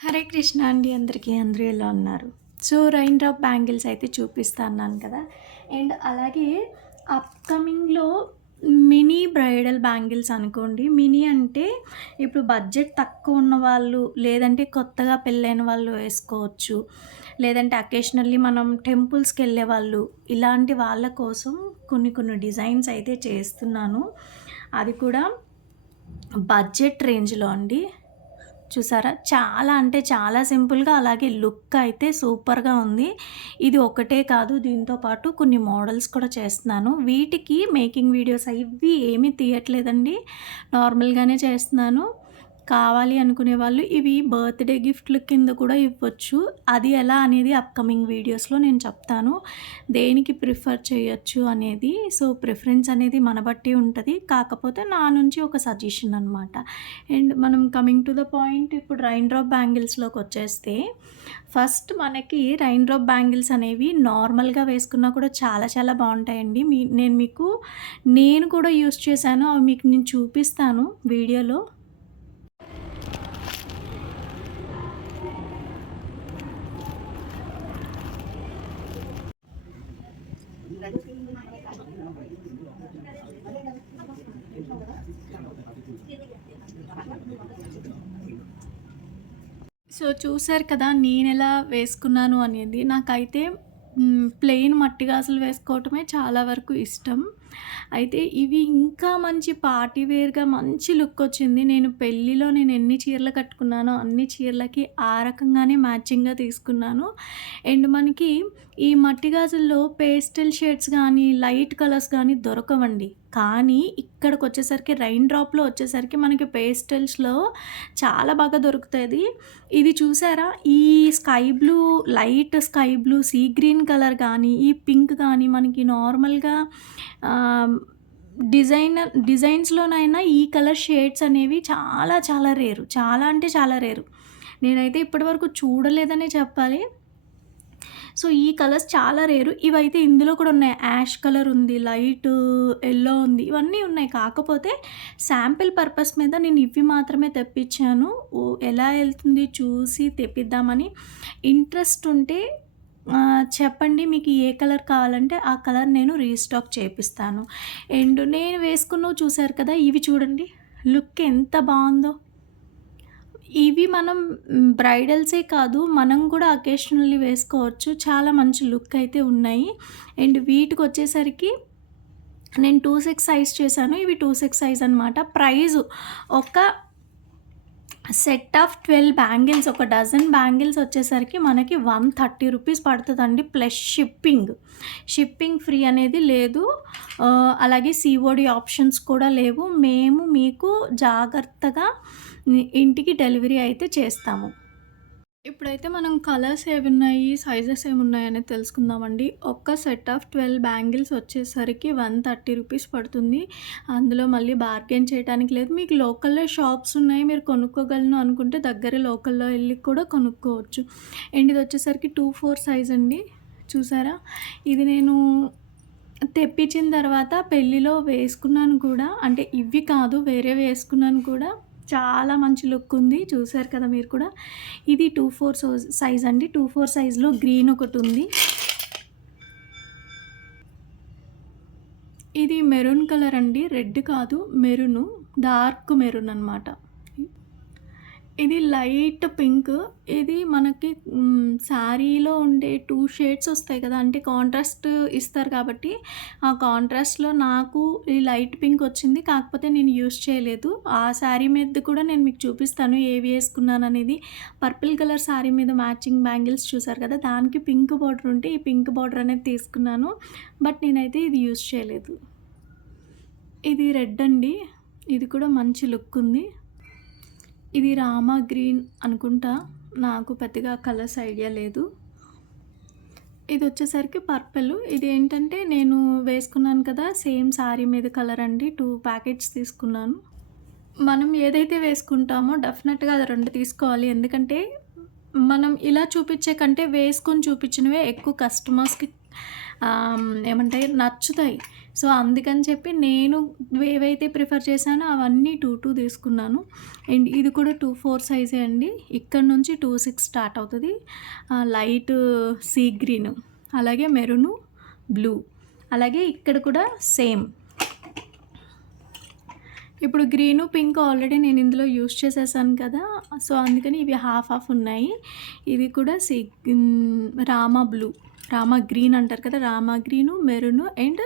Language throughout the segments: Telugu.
హరే కృష్ణ అండి అందరికీ. అందరూ ఎలా ఉన్నారు? సో రైన్ డ్రాప్ బ్యాంగిల్స్ అయితే చూపిస్తా అన్నాను కదా. అండ్ అలాగే అప్కమింగ్లో మినీ బ్రైడల్ బ్యాంగిల్స్ అనుకోండి. మినీ అంటే ఇప్పుడు బడ్జెట్ తక్కువ ఉన్న వాళ్ళు, లేదంటే కొత్తగా పెళ్ళైన వాళ్ళు వేసుకోవచ్చు, లేదంటే అకేషనల్లీ మనం టెంపుల్స్కి వెళ్ళే వాళ్ళు, ఇలాంటి వాళ్ళ కోసం కొన్ని కొన్ని డిజైన్స్ అయితే చేస్తున్నాను. అది కూడా బడ్జెట్ రేంజ్లో అండి. చూసారా? చాలా అంటే చాలా సింపుల్‌గా, అలాగే లుక్ అయితే సూపర్‌గా ఉంది. ఇది ఒకటే కాదు, దీంతో పాటు కొన్ని మోడల్స్ కూడా చేస్తున్నాను. వీటికి మేకింగ్ వీడియోస్ ఇవి ఏమీ తీయట్లేదండి. నార్మల్‌గానే చేస్తున్నాను. కావాలి అనుకునే వాళ్ళు ఇవి బర్త్‌డే గిఫ్ట్‌ల కింద కూడా ఇవ్వచ్చు. అది ఎలా అనేది అప్‌కమింగ్ వీడియోస్‌లో నేను చెప్తాను. దేనికి ప్రిఫర్ చేయొచ్చు అనేది. సో, ప్రిఫరెన్స్ అనేది మన బట్టి ఉంటది. కాకపోతే నా నుంచి ఒక సజెషన్ అనమాట. అండ్ మనం కమింగ్ టు ద పాయింట్, ఇప్పుడు రైన్ డ్రాప్ బ్యాంగిల్స్‌లోకొచ్చేస్తే, ఫస్ట్ మనకి రైన్ డ్రాప్ బ్యాంగిల్స్ అనేవి నార్మల్‌గా వేసుకున్నా కూడా చాలా చాలా బావుంటాయండి. నేను కూడా యూజ్ చేశాను. అవి మీకు నేను చూపిస్తాను వీడియోలో. సో, చూసారు కదా నేనెలా వేసుకున్నాను అనేది. నాకైతే ప్లెయిన్ మట్టి గాజులు వేసుకోవటమే చాలా వరకు ఇష్టం. అయితే ఇవి ఇంకా మంచి పార్టీ వేర్‌గా మంచి లుక్కొచ్చింది. నేను ఎన్ని చీరలు కట్టుకున్నానో అన్ని చీరలకి ఆ రకంగానే మ్యాచింగ్‌గా తీసుకున్నాను. అండ్ మనకి ఈ మట్టి గాజుల్లో పేస్టల్ షేడ్స్ గానీ, లైట్ కలర్స్ గానీ దొరకవండి. కానీ ఇక్కడికొచ్చేసరికి రైన్ డ్రాప్‌లో వచ్చేసరికి మనకి పేస్టల్స్‌లో చాలా బాగా దొరుకుతది. ఇది చూసారా? ఈ sky blue, light sky blue, sea green colour గానీ, ఈ పింక్ గానీ మనకి నార్మల్‌గా ఆహ్, డిజైన్స్‌లోనైనా ఈ కలర్ షేడ్స్ అనేవి చాలా చాలా రేరు. చాలా అంటే చాలా రేరు. నేనైతే ఇప్పటి వరకు చూడలేదనే చెప్పాలి. సో, ఈ కలర్స్ చాలా రేరు. ఇవైతే ఇందులో కూడా ఉన్నాయి. యాష్ కలర్ ఉంది, లైట్ యెల్లో ఉంది. ఇవన్నీ ఉన్నాయి. కాకపోతే శాంపిల్ పర్పస్ మీద నేను ఇవి మాత్రమే తెప్పించాను. ఎలా ఎళ్తుంది చూసి తెప్పిద్దామని. ఇంట్రెస్ట్ ఉంటే చెప్పండి, మీకు ఏ కలర్ కావాలంటే ఆ కలర్ నేను రీస్టాక్ చేపిస్తాను. అండ్ నేను వేసుకున్నవి చూసారు కదా! ఇవి చూడండి. లుక్ ఎంత బావుందో! ఇవి మనం బ్రైడల్సే కాదు, మనం కూడా అకేషనల్లీ వేసుకోవచ్చు. చాలా మంచి లుక్ అయితే ఉన్నాయి. అండ్ వీటికొచ్చేసరికి నేను 2/6 సైజ్ చేశాను. ఇవి 2/6 సైజ్ అనమాట. ప్రైజు ఒక సెట్ ఆఫ్ 12 బ్యాంగిల్స్, ఒక డజన్ బ్యాంగిల్స్ వచ్చేసరికి మనకి 130 రూపీస్ పడతదండి. Plus shipping. షిప్పింగ్ ఫ్రీ అనేది లేదు. అలాగే సీఓడీ ఆప్షన్స్ కూడా లేవు. మేము మీకు జాగ్రత్తగా ఇంటికి డెలివరీ అయితే చేస్తాము. ఇప్పుడైతే మనం కలర్స్ ఏవున్నాయి, సైజెస్ ఏమున్నాయనేది తెలుసుకుందామండి. ఒక్క సెట్ ఆఫ్ 12 బ్యాంగిల్స్ వచ్చేసరికి 130 రూపీస్ పడుతుంది. అందులో మళ్ళీ బార్గెయిన్ చేయడానికి లేదు. మీకు లోకల్‌లో షాప్స్ ఉన్నాయి, మీరు కొనుక్కోగలను అనుకుంటే దగ్గర లోకల్‌లో ఎళ్లి కూడా కొనుక్కోవచ్చు. అండ్ ఇది వచ్చేసరికి 2/4 సైజ్ అండి. చూసారా? ఇది నేను తెప్పించిన తర్వాత పెళ్ళిలో వేసుకున్నాను కూడా. అంటే ఇవి కాదు, వేరేవి వేసుకున్నాను కూడా. చాలా మంచి లుక్ ఉంది. చూసారు కదా మీరు కూడా. ఇది 2/4 సైజ్ అండి. 2/4 సైజ్‌లో గ్రీన్ ఒకటుంది. ఇది మెరూన్ కలర్ అండి. రెడ్ కాదు, మెరూను. డార్క్ మెరూన్ అనమాట. ఇది లైట్ పింక్. ఇది మనకి శారీలో ఉండే 2 షేడ్స్ వస్తాయి కదా! అంటే కాంట్రాస్ట్ ఇస్తారు కాబట్టి, ఆ కాంట్రాస్ట్‌లో నాకు ఈ లైట్ పింక్ వచ్చింది. కాకపోతే నేను యూజ్ చేయలేదు. ఆ శారీ మీదది కూడా నేను మీకు చూపిస్తాను ఏవి ఏసుకున్నాననేది. పర్పుల్ కలర్ శారీ మీద మ్యాచింగ్ బ్యాంగిల్స్ చూసారు కదా! దానికి పింక్ బార్డర్ ఉంటే ఈ పింక్ బార్డర్ అనేది తీసుకున్నాను. బట్ నేనైతే ఇది యూజ్ చేయలేదు. ఇది రెడ్ అండి. ఇది కూడా మంచి లుక్ ఉంది. ఇది రామా గ్రీన్ అనుకుంటా. నాకు పెద్దగా కలర్స్ ఐడియా లేదు. ఇదొచ్చేసరికి పర్పుల్. ఇదేంటంటే నేను వేసుకున్నాను కదా! సేమ్ శారీ మీద కలర్ అండి. 2 ప్యాకెట్స్ తీసుకున్నాను. మనం ఏదైతే వేసుకుంటామో డెఫినెట్‌గా అది 2 తీసుకోవాలి. ఎందుకంటే మనం ఇలా చూపించే కంటే వేసుకొని చూపించినవే ఎక్కువ కస్టమర్స్‌కి ఏమంటాయి నచ్చుతాయి. సో, అందుకని చెప్పి నేను ఏవైతే ప్రిఫర్ చేశానో అవన్నీ 2 తీసుకున్నాను. అండ్ ఇది కూడా 4 సైజే అండి. ఇక్కడ నుంచి 6 స్టార్ట్ అవుతది. లైట్ సీ గ్రీన్, అలాగే మెరూను, బ్లూ, అలాగే ఇక్కడ కూడా సేమ్. ఇప్పుడు గ్రీను, పింక్ ఆల్రెడీ నేను ఇందులో యూజ్ చేసేసాను కదా! సో, అందుకని ఇవి హాఫ్ ఉన్నాయి. ఇది కూడా రామా బ్లూ, రామా గ్రీన్ అంటారు కదా! Rama green, maroon and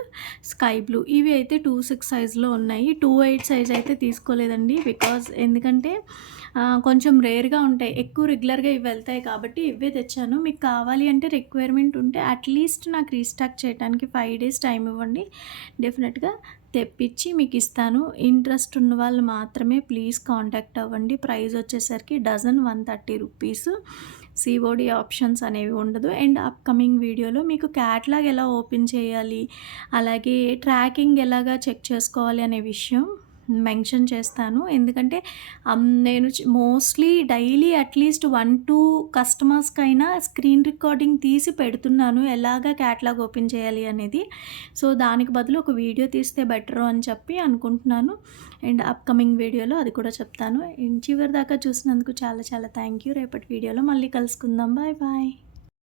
sky blue ఇవి అయితే 6 సైజ్‌లో ఉన్నాయి. 8 సైజ్ అయితే తీసుకోలేదండి. ఎందుకంటే కొంచెం రేర్‌గా ఉంటాయి. ఎక్కువ రెగ్యులర్‌గా ఇవి వెళ్తాయి కాబట్టి ఇవే తెచ్చాను. మీకు కావాలి అంటే రిక్వైర్మెంట్ ఉంటే అట్‌లీస్ట్ నాకు రీస్టాక్ చేయడానికి 5 డేస్ టైం ఇవ్వండి. డెఫినెట్‌గా తెప్పించి మీకు ఇస్తాను. ఇంట్రెస్ట్ ఉన్న వాళ్ళు మాత్రమే ప్లీజ్ కాంటాక్ట్ అవ్వండి. ప్రైస్ వచ్చేసరికి డజన్ 130 రూపీస్. సీఓడీ ఆప్షన్స్ అనేవి ఉండదు. అండ్ అప్‌కమింగ్ వీడియోలో మీకు క్యాటలాగ్ ఎలా ఓపెన్ చేయాలి, అలాగే ట్రాకింగ్ ఎలాగా చెక్ చేసుకోవాలి అనే విషయం మెన్షన్ చేస్తాను. ఎందుకంటే నేను మోస్ట్లీ డైలీ అట్‌లీస్ట్ 1, 2 కస్టమర్స్‌కైనా స్క్రీన్ రికార్డింగ్ తీసి పెడుతున్నాను. ఎలాగా క్యాటలాగ్ ఓపెన్ చేయాలి అనేది. సో, దానికి బదులు ఒక వీడియో తీస్తే బెటరు అని చెప్పి అనుకుంటున్నాను. అండ్ అప్‌కమింగ్ వీడియోలో అది కూడా చెప్తాను. చివరి దాకా చూసినందుకు చాలా చాలా థ్యాంక్ యూ. రేపటి వీడియోలో మళ్ళీ కలుసుకుందాం. Bye bye.